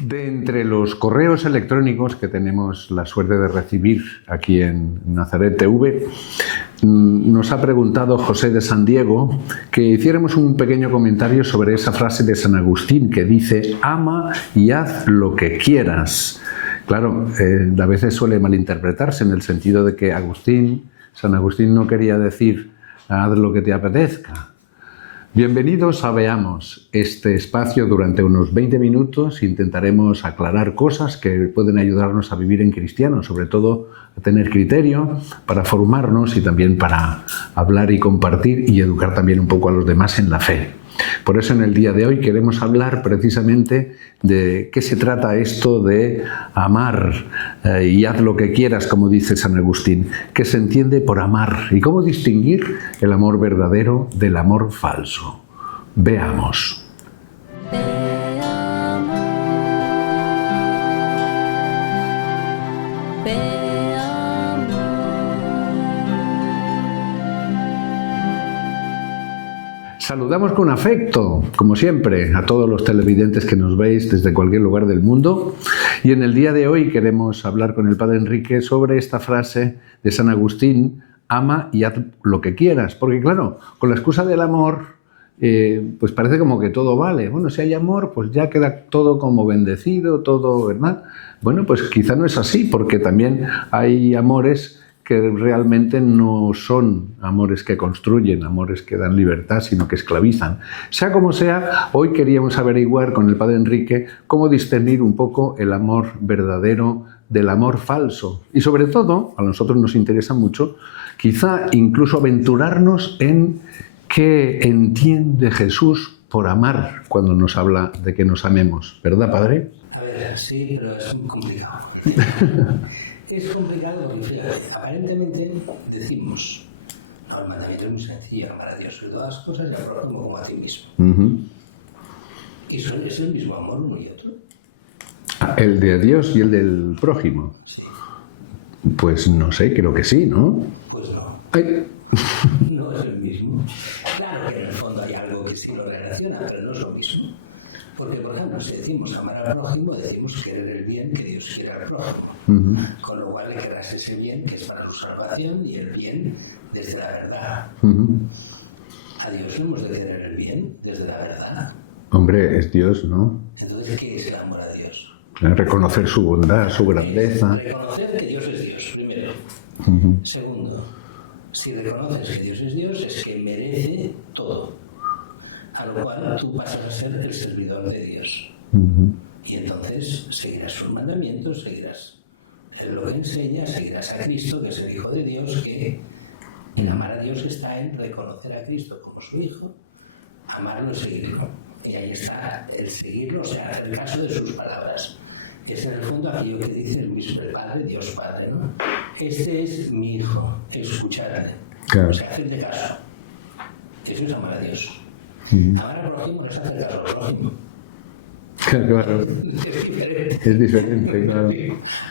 De entre los correos electrónicos que tenemos la suerte de recibir aquí en Nazaret TV, nos ha preguntado José de San Diego que hiciéramos un pequeño comentario sobre esa frase de San Agustín que dice: ama y haz lo que quieras. Claro, a veces suele malinterpretarse en el sentido de que San Agustín no quería decir haz lo que te apetezca. Bienvenidos a Veamos, este espacio. Durante unos 20 minutos intentaremos aclarar cosas que pueden ayudarnos a vivir en cristiano, sobre todo a tener criterio para formarnos y también para hablar y compartir y educar también un poco a los demás en la fe. Por eso en el día de hoy queremos hablar precisamente de qué se trata esto de amar y haz lo que quieras, como dice San Agustín, qué se entiende por amar y cómo distinguir el amor verdadero del amor falso. Veamos. Saludamos con afecto, como siempre, a todos los televidentes que nos veis desde cualquier lugar del mundo. Y en el día de hoy queremos hablar con el Padre Enrique sobre esta frase de San Agustín: ama y haz lo que quieras. Porque claro, con la excusa del amor, pues parece como que todo vale. Bueno, si hay amor, pues ya queda todo como bendecido, todo, ¿verdad? Bueno, pues quizá no es así, porque también hay amores que realmente no son amores que construyen, amores que dan libertad, sino que esclavizan. Sea como sea, hoy queríamos averiguar con el Padre Enrique cómo discernir un poco el amor verdadero del amor falso. Y sobre todo, a nosotros nos interesa mucho, quizá incluso aventurarnos en qué entiende Jesús por amar cuando nos habla de que nos amemos. ¿Verdad, Padre? A ver, sí, pero es muy complicado. Es complicado porque, fíjate, aparentemente decimos, no, el mandamiento es muy sencillo: amar a Dios sobre todas las cosas y al prójimo como a ti mismo. ¿Y es el mismo amor uno y otro? ¿El de Dios y el del prójimo? Sí. Pues no sé, creo que sí, ¿no? Pues no. Ay. No es el mismo. Claro que en el fondo hay algo que sí lo relaciona, pero no es lo mismo. Porque, por ejemplo, si decimos amar al prójimo, decimos querer el bien que Dios quiere al prójimo. Con lo cual le querrás ese bien que es para tu salvación y el bien desde la verdad. A Dios no hemos de querer el bien desde la verdad. Hombre, es Dios, ¿no? Entonces, ¿qué es el amor a Dios? Reconocer su bondad, su grandeza. Reconocer que Dios es Dios, primero. Segundo, si reconoces que Dios es que merece todo. A lo cual tú pasas a ser el servidor de Dios. Y entonces seguirás sus mandamientos, seguirás lo que enseña, seguirás a Cristo, que es el Hijo de Dios, que el amar a Dios está en reconocer a Cristo como su Hijo, amarlo y seguirlo. Y ahí está el seguirlo, o sea, hacer caso de sus palabras, que es en el fondo aquello que dice el mismo el Padre, Dios Padre, ¿no? Este es mi Hijo, escuchadle. Claro. O sea, hacerle caso. Eso es amar a Dios. Amar al prójimo no es hacer caso al prójimo. Claro. Es diferente, claro.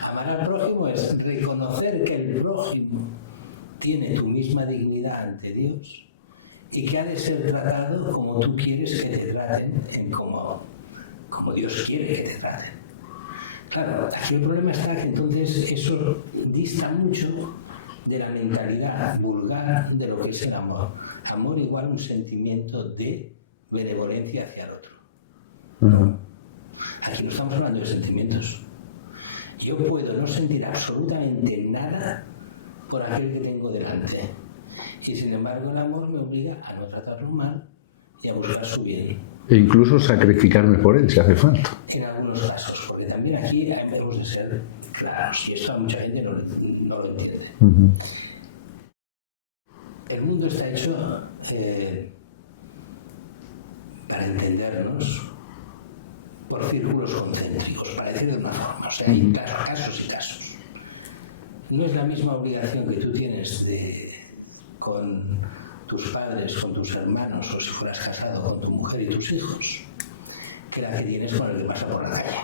Amar al prójimo es reconocer que el prójimo tiene tu misma dignidad ante Dios y que ha de ser tratado como tú quieres que te traten, como Dios quiere que te traten. Claro, aquí el problema está que entonces eso dista mucho de la mentalidad vulgar de lo que es el amor. Amor igual un sentimiento de benevolencia hacia el otro. Aquí no estamos hablando de sentimientos. Yo puedo no sentir absolutamente nada por aquel que tengo delante. Y sin embargo el amor me obliga a no tratarlo mal y a buscar su bien. E incluso sacrificarme por él si hace falta. En algunos casos, porque también aquí debemos de ser claros, y esto a mucha gente no lo entiende. El mundo está hecho para entendernos por círculos concéntricos, para decirlo de una forma. O sea, hay casos y casos. No es la misma obligación que tú tienes con tus padres, con tus hermanos, o si fueras casado con tu mujer y tus hijos, que la que tienes con el que pasa por la calle.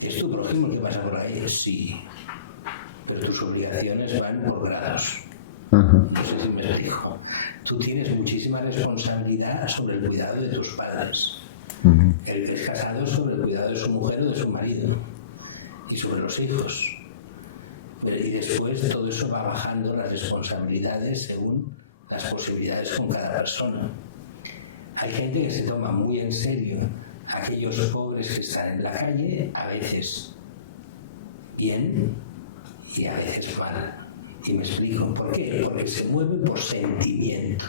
¿Es tu prójimo el que pasa por la calle? Sí. Pero tus obligaciones van por grados. No sé si me explico. Tú tienes muchísima responsabilidad sobre el cuidado de tus padres. El que es casado sobre el cuidado de su mujer o de su marido, y sobre los hijos. Y después todo eso va bajando las responsabilidades según las posibilidades con cada persona. Hay gente que se toma muy en serio aquellos pobres que están en la calle, a veces bien y a veces mal. Y me explico. ¿Por qué? Porque se mueven por sentimiento.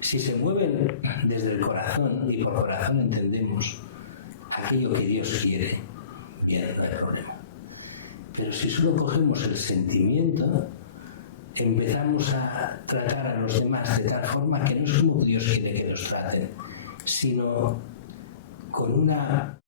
Si se mueven desde el corazón, y por corazón entendemos aquello que Dios quiere, bien, no hay problema. Pero si solo cogemos el sentimiento, empezamos a tratar a los demás de tal forma que no es como Dios quiere que nos traten, sino con una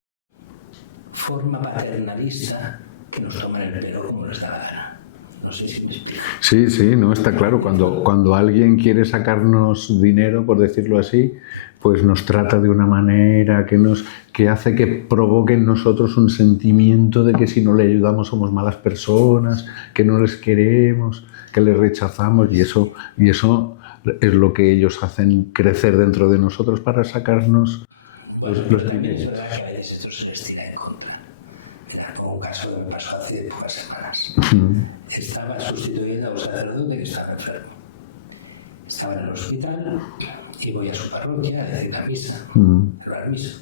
forma paternalista que nos toman el pelo como les da la gana. No sé si me explico. Sí, sí, no, está claro. Cuando alguien quiere sacarnos dinero, por decirlo así, pues nos trata de una manera que hace que provoque en nosotros un sentimiento de que si no le ayudamos somos malas personas, que no les queremos, que les rechazamos, y eso es lo que ellos hacen crecer dentro de nosotros para sacarnos los también es dineros. verdad que a veces esto se les tira en contra. Mira, pongo un caso que me pasó hace pocas semanas. Estaba sustituyendo a un sacerdote que estaba enfermo. Estaba en el hospital y voy a su parroquia a decir la misa, a la misa.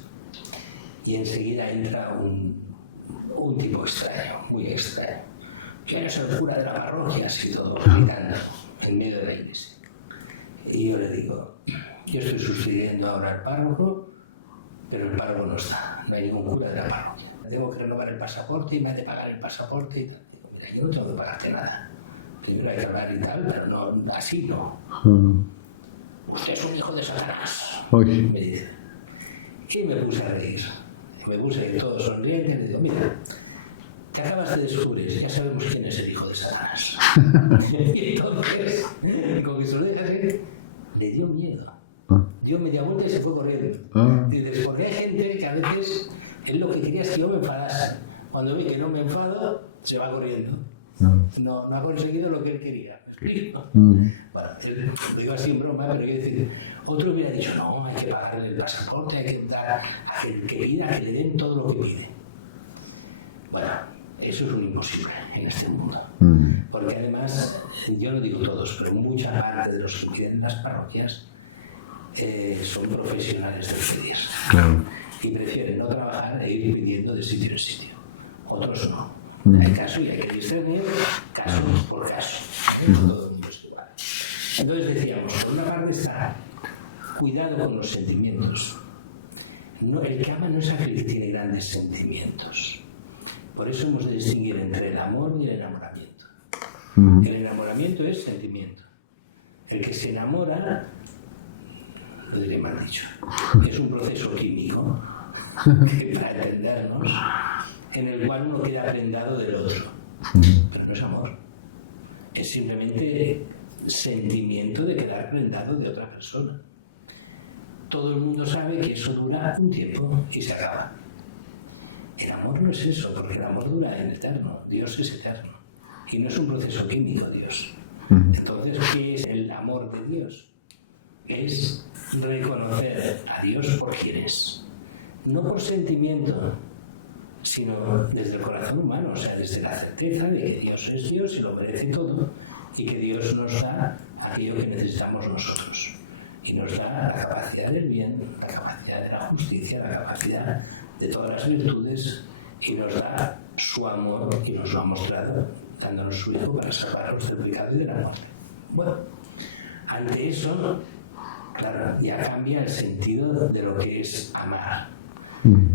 Y enseguida entra un tipo extraño, muy extraño. ¿Quién es el cura de la parroquia? Así todo gritando en medio de la iglesia. Y yo le digo, yo estoy sustituyendo ahora al párroco, pero el párroco no está, no hay ningún cura de la parroquia. Tengo que renovar el pasaporte y me ha de pagar el pasaporte y tal. Digo, mira, yo no tengo que pagarte nada. Primero hay que hablar y tal, pero no, así no. Usted es un hijo de Satanás, me dice. Y me puse a reír. Me puse todo sonriente y le digo, mira, te acabas de descubrir, ya sabemos quién es el hijo de Satanás. Y entonces, con que se lo deja así, le dio miedo. Dio media vuelta y se fue corriendo. Dices, porque hay gente que a veces él lo que quería es que yo me enfadase. Cuando ve que no me enfado, se va corriendo. No ha conseguido lo que él quería. ¿Me explico? Bueno, lo digo así en broma, pero quiero decir, otro hubiera dicho, no, hay que pagarle el pasaporte, hay que dar a que pida, que le den todo lo que pide. Bueno, eso es un imposible en este mundo. Porque además, yo no digo todos, pero mucha parte de los que piden las parroquias son profesionales del pedir. Claro. Y prefieren no trabajar e ir pidiendo de sitio en sitio. Otros no. Hay casos y hay que discernir caso por caso. No todo el mundo es igual. Entonces decíamos, por una parte está cuidado con los sentimientos. No, el que ama no es aquel que tiene grandes sentimientos. Por eso hemos de distinguir entre el amor y el enamoramiento. El enamoramiento es sentimiento. El que se enamora, lo diré mal dicho, es un proceso químico que, para entendernos, en el cual uno queda prendado del otro. Pero no es amor. Es simplemente sentimiento de quedar prendado de otra persona. Todo el mundo sabe que eso dura un tiempo y se acaba. El amor no es eso, porque el amor dura en eterno. Dios es eterno. Y no es un proceso químico, Dios. Entonces, ¿qué es el amor de Dios? Es reconocer a Dios por quien es. No por sentimiento, sino desde el corazón humano, o sea, desde la certeza de que Dios es Dios y lo merece todo, y que Dios nos da aquello que necesitamos nosotros. Y nos da la capacidad del bien, la capacidad de la justicia, la capacidad de todas las virtudes, y nos da su amor, y nos lo ha mostrado dándonos su Hijo para salvarnos del pecado y de la muerte. Bueno, ante eso, claro, ya cambia el sentido de lo que es amar.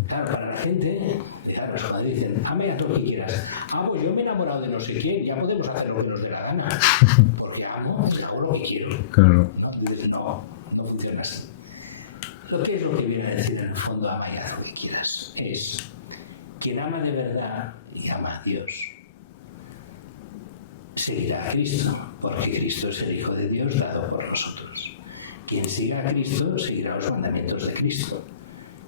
Claro, para la gente, claro, cuando dicen, ame a todo lo que quieras. Pues yo me he enamorado de no sé quién, ya podemos hacer lo que nos dé la gana. Porque amo y hago lo que quiero. Claro. No funciona así. ¿Qué es lo que viene a decir en el fondo ama y haz lo que quieras? Es quien ama de verdad y ama a Dios seguirá a Cristo, porque Cristo es el Hijo de Dios dado por nosotros. Quien siga a Cristo seguirá los mandamientos de Cristo.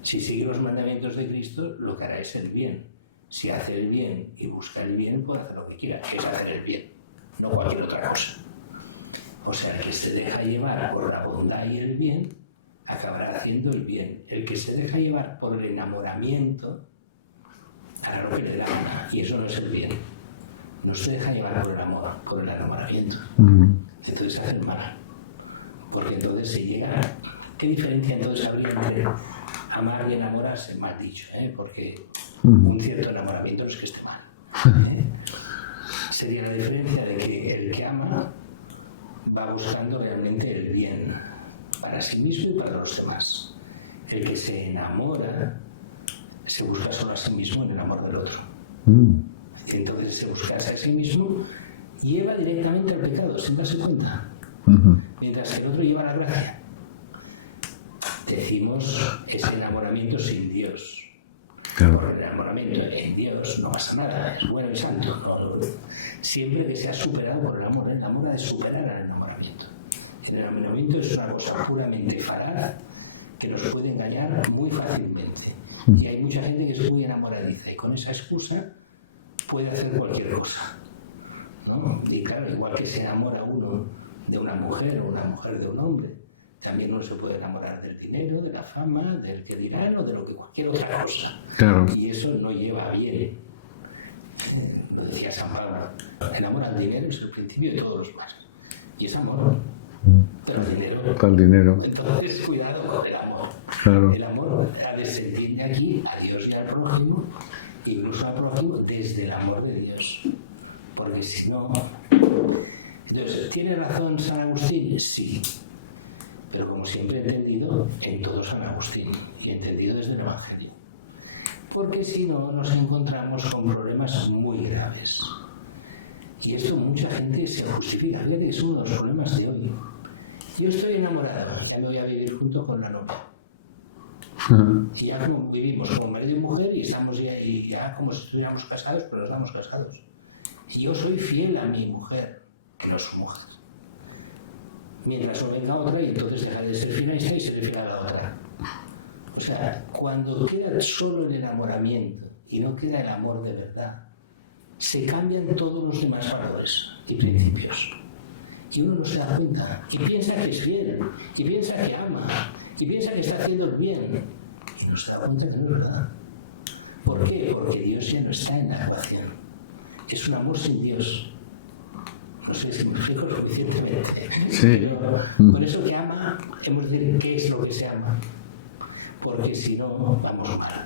Si sigue los mandamientos de Cristo, lo que hará es el bien. Si hace el bien y busca el bien, puede hacer lo que quiera, que es hacer el bien, no cualquier otra cosa. O sea, el que se deja llevar por la bondad y el bien, acabará haciendo el bien. El que se deja llevar por el enamoramiento a lo que le da gana, y eso no es el bien. No se deja llevar por el amor, por el enamoramiento. Entonces se hace el mal. Porque entonces se llega... ¿Qué diferencia entonces habría entre amar y enamorarse? Mal dicho, porque un cierto enamoramiento no es que esté mal. Sería la diferencia de que el que ama va buscando realmente el bien para sí mismo y para los demás. El que se enamora se busca solo a sí mismo en el amor del otro. Entonces ese buscarse a sí mismo lleva directamente al pecado, sin darse cuenta. Mientras que el otro lleva la gracia. Decimos ese enamoramiento sin Dios. Claro. Porque el enamoramiento en Dios no pasa nada, es bueno y santo. ¿No? Siempre que sea superado por el amor ha de superar al enamoramiento. El enamoramiento es una cosa puramente falaz que nos puede engañar muy fácilmente. Y hay mucha gente que es muy enamoradiza y con esa excusa puede hacer cualquier cosa, ¿no? Y claro, igual que se enamora uno de una mujer o una mujer de un hombre, también uno se puede enamorar del dinero, de la fama, del que dirán o de lo que cualquier otra cosa. Claro. Y eso no lleva bien. Lo decía San Pablo, el amor al dinero es el principio de todos los males. Y es amor, pero el dinero. Al dinero. Entonces, cuidado con el amor. Claro. El amor ha de se entiende aquí a Dios y al prójimo, incluso al prójimo desde el amor de Dios. Porque si no... Entonces, ¿tiene razón San Agustín? Sí. Pero como siempre he entendido en todo San Agustín y he entendido desde el Evangelio. Porque si no, nos encontramos con problemas muy graves. Y esto mucha gente se justifica. Fíjate que es uno de los problemas de hoy. Yo estoy enamorado, ya me voy a vivir junto con la novia. Y ya como vivimos como marido y mujer y estamos ya como si estuviéramos casados, pero no estamos casados. Y yo soy fiel a mi mujer, que no es su mujer. Mientras no venga otra y entonces deja de ser fiel a esta y ser fiel a la otra. O sea, cuando queda solo el enamoramiento y no queda el amor de verdad, se cambian todos los demás valores y principios. Y uno no se da cuenta, y piensa que es fiel, y piensa que ama, y piensa que está haciendo el bien, y no se da cuenta que no es verdad. ¿Por qué? Porque Dios ya no está en la ecuación. Es un amor sin Dios. No sé si me explico suficientemente. Sí. Pero por eso que ama, hemos de decir qué es lo que se ama. Porque si no, vamos mal.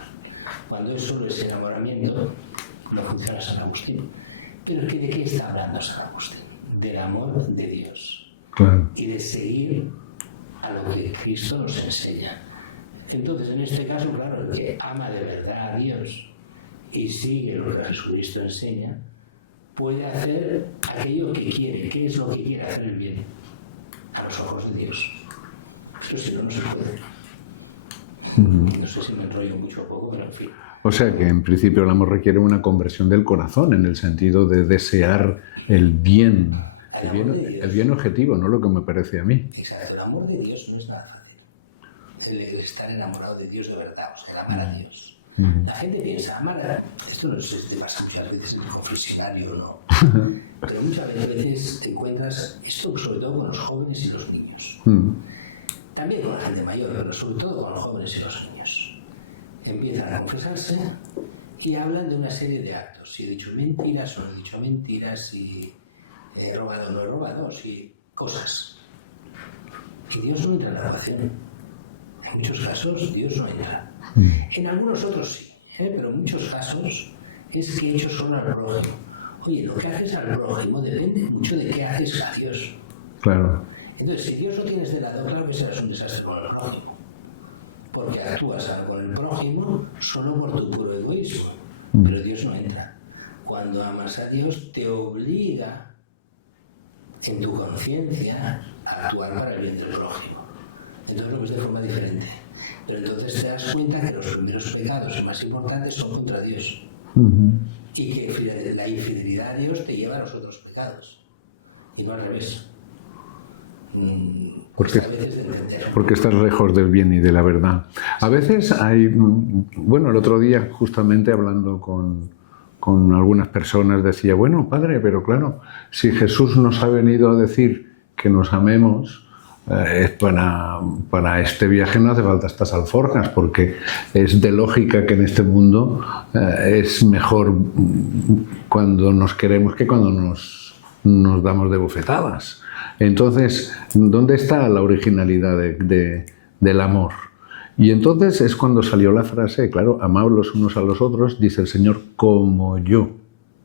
Cuando es solo ese enamoramiento, no funciona San Agustín. Pero es que ¿de qué está hablando San Agustín? Del amor de Dios. Claro. Y de seguir a lo que Cristo nos enseña. Entonces, en este caso, claro, el que ama de verdad a Dios y sigue lo que Jesucristo enseña, puede hacer aquello que quiere. ¿Qué es lo que quiere? Hacer el bien a los ojos de Dios. Esto si no, no se puede. No sé si me enrollo mucho o poco, pero en fin. O sea que en principio el amor requiere una conversión del corazón en el sentido de desear el bien objetivo, no lo que me parece a mí. Exacto, el amor de Dios no es nada fácil. El estar enamorado de Dios de verdad, o sea, amar a Dios. La gente piensa, amar a... Esto no sé si te pasa muchas veces en el confesionario o no, pero muchas veces te encuentras, esto sobre todo con los jóvenes y los niños. También con la gente mayor, pero sobre todo con los jóvenes y los niños. Empiezan a confesarse y hablan de una serie de actos. Si he dicho mentiras o no he dicho mentiras, si he robado o no he robado, si cosas. Y Dios no entra en la ecuación. En muchos casos Dios no entra. En algunos otros sí, pero en muchos casos es que hechos son al prójimo. Oye, lo que haces al prójimo depende mucho de qué haces a Dios. Claro. Entonces, si Dios lo tienes de lado, claro que serás un desastre con el prójimo. Porque actúas con el prójimo solo por tu puro egoísmo. Pero Dios no entra. Cuando amas a Dios, te obliga en tu conciencia a actuar para el bien del prójimo. Entonces lo ves de forma diferente. Pero entonces te das cuenta que los primeros pecados más importantes son contra Dios. Y que la infidelidad a Dios te lleva a los otros pecados. Y no al revés. Porque estás lejos del bien y de la verdad. A veces hay... Bueno, el otro día, justamente hablando con algunas personas, decía, bueno, padre, pero claro, si Jesús nos ha venido a decir que nos amemos para este viaje no hace falta estas alforjas, porque es de lógica que en este mundo es mejor cuando nos queremos que cuando nos damos de bofetadas. Entonces, ¿dónde está la originalidad del amor? Y entonces es cuando salió la frase, claro, amaos los unos a los otros, dice el Señor, como yo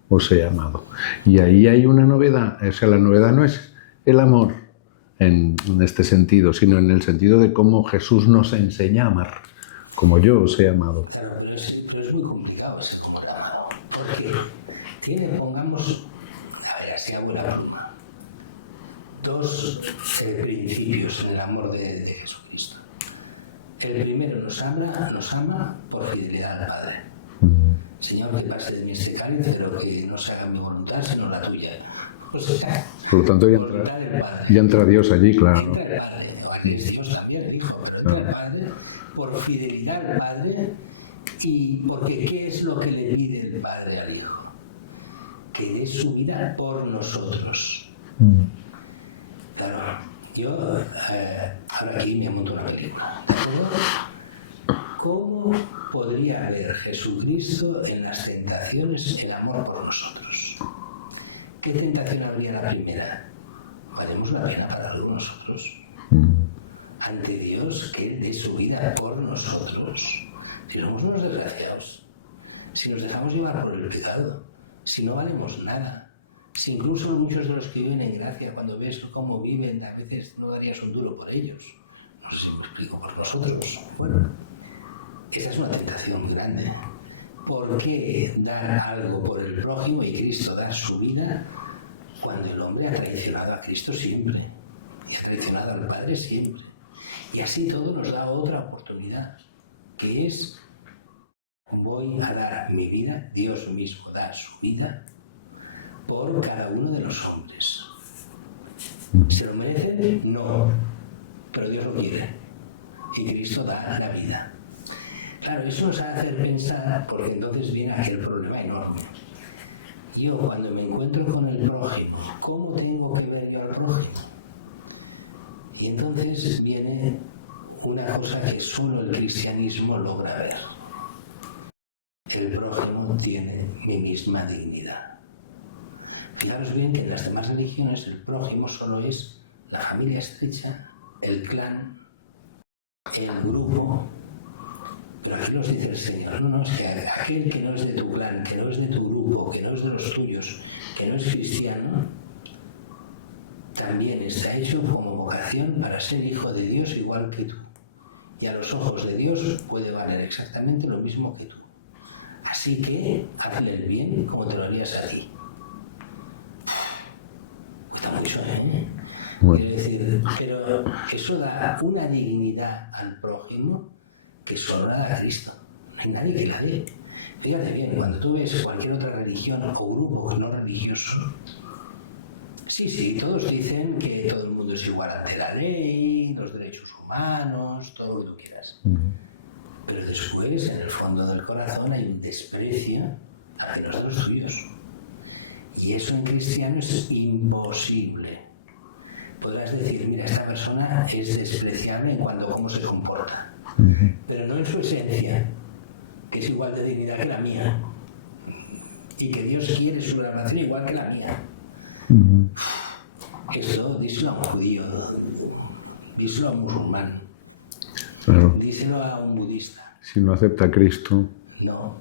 os he amado. Y ahí hay una novedad, o sea, la novedad no es el amor en este sentido, sino en el sentido de cómo Jesús nos enseña a amar, como yo os he amado. Claro, pero es muy complicado ese como el amado, porque pongamos, a ver, así a buena pluma, dos principios en el amor de Jesucristo. El primero nos ama por fidelidad al Padre. Señor, que pase de mí este cáliz, pero que no se haga mi voluntad, sino la tuya. O sea, por lo tanto, ya entra Dios allí, claro. Entra el Padre, aquí es Dios también, el Hijo, pero entra el Padre por fidelidad al Padre. Y porque ¿qué es lo que le pide el Padre al Hijo? Que dé su vida por nosotros. Claro, yo ahora aquí me monto una película. ¿Cómo podría ver Jesucristo en las tentaciones el amor por nosotros? ¿Qué tentación habría la primera? Valemos la pena para algunos nosotros. Ante Dios, que Él dé su vida por nosotros. Si somos unos desgraciados, si nos dejamos llevar por el pecado, si no valemos nada, si incluso muchos de los que viven en gracia, cuando ves cómo viven, a veces no darías un duro por ellos. No sé si me explico, por nosotros. Bueno, esa es una tentación muy grande. ¿Por qué dar algo por el prójimo y Cristo da su vida cuando el hombre ha traicionado a Cristo siempre y ha traicionado al Padre siempre? Y así todo nos da otra oportunidad, que es: voy a dar mi vida, Dios mismo da su vida por cada uno de los hombres. ¿Se lo merecen? No, pero Dios lo quiere y Cristo da la vida. Claro, eso nos hace pensar, porque entonces viene aquel problema enorme. Yo, cuando me encuentro con el prójimo, ¿cómo tengo que ver yo al prójimo? Y entonces viene una cosa que solo el cristianismo logra ver. El prójimo tiene mi misma dignidad. Fijaros bien que en las demás religiones el prójimo solo es la familia estrecha, el clan, el grupo. Pero aquí nos dice el Señor, no, es que aquel que no es de tu clan, que no es de tu grupo, que no es de los tuyos, que no es cristiano, también está hecho como vocación para ser hijo de Dios igual que tú. Y a los ojos de Dios puede valer exactamente lo mismo que tú. Así que hazle el bien como te lo harías a ti. Está mucho, ¿eh? Quiero decir, pero eso da una dignidad al prójimo que solo la da Cristo. No hay nadie que la dé. Fíjate bien, cuando tú ves cualquier otra religión o grupo no religioso, sí, todos dicen que todo el mundo es igual ante la ley, los derechos humanos, todo lo que tú quieras. Pero después, en el fondo del corazón, hay un desprecio hacia los suyos. Y eso en cristiano es imposible. Podrás decir, mira, esta persona es despreciable en cuanto a cómo se comporta. Pero no en su esencia, que es igual de dignidad que la mía. Y que Dios quiere su grabación igual que la mía. Eso díselo a un judío, díselo a un musulmán, claro. Díselo a un budista. Si no acepta a Cristo. No.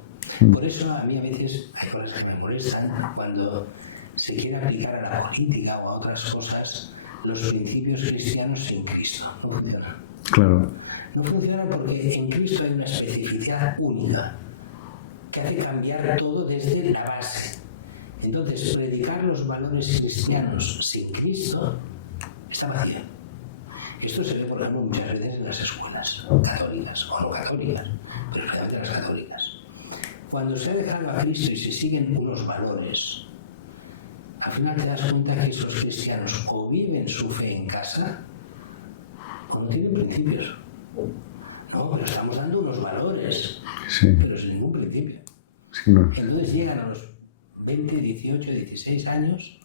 Por eso a mí a veces hay cosas que me molestan cuando se quiere aplicar a la política o a otras cosas los principios cristianos sin Cristo. No funciona. Claro. No funciona porque en Cristo hay una especificidad única que hace cambiar todo desde la base. Entonces, predicar los valores cristianos sin Cristo está vacío. Esto se ve, por ejemplo, muchas veces en las escuelas, ¿no? Católicas o no católicas, pero especialmente las católicas. Cuando se ha dejado a Cristo y se siguen unos valores, al final te das cuenta que esos cristianos o viven su fe en casa o no tienen principios. No, pero estamos dando unos valores, sí, pero sin ningún principio. Sí, no. Entonces llegan a los 20, 18, 16 años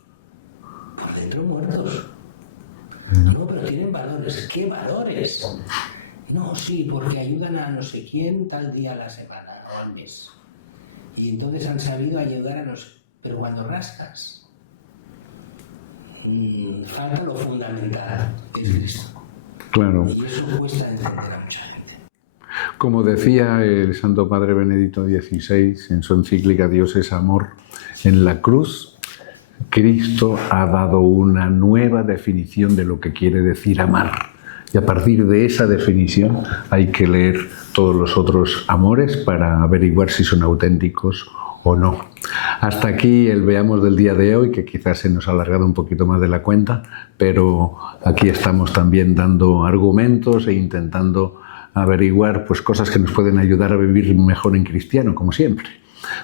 por dentro muertos. No, pero tienen valores. ¿Qué valores? No, sí, porque ayudan a no sé quién tal día a la semana o al mes. Y entonces han sabido ayudar a no sé... Pero cuando rascas, falta lo fundamental, que es Cristo. Claro. Y eso cuesta entender a mucha gente. Como decía el Santo Padre Benedicto XVI en su encíclica Dios es amor, en la cruz Cristo ha dado una nueva definición de lo que quiere decir amar. Y a partir de esa definición hay que leer todos los otros amores para averiguar si son auténticos o no. Hasta aquí el Veamos del día de hoy, que quizás se nos ha alargado un poquito más de la cuenta, pero aquí estamos también dando argumentos e intentando averiguar pues, cosas que nos pueden ayudar a vivir mejor en cristiano, como siempre.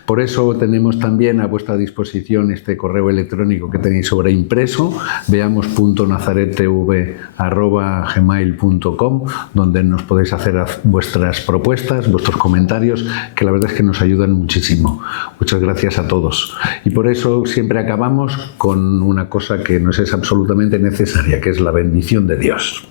Por eso tenemos también a vuestra disposición este correo electrónico que tenéis sobreimpreso, veamos.nazarettv@gmail.com, donde nos podéis hacer vuestras propuestas, vuestros comentarios, que la verdad es que nos ayudan muchísimo. Muchas gracias a todos. Y por eso siempre acabamos con una cosa que nos es absolutamente necesaria, que es la bendición de Dios.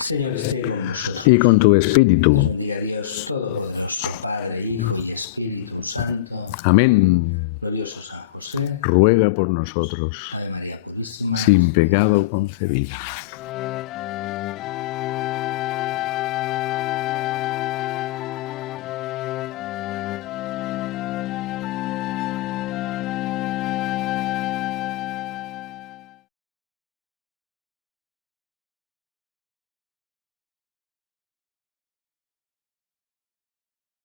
Señor, esté con nosotros. Y con tu espíritu. Bendiga a Dios Todopoderoso, Padre, Hijo y Espíritu Santo. Amén. Glorioso San José. Ruega por nosotros, Ave María Purísima. sin pecado concebida.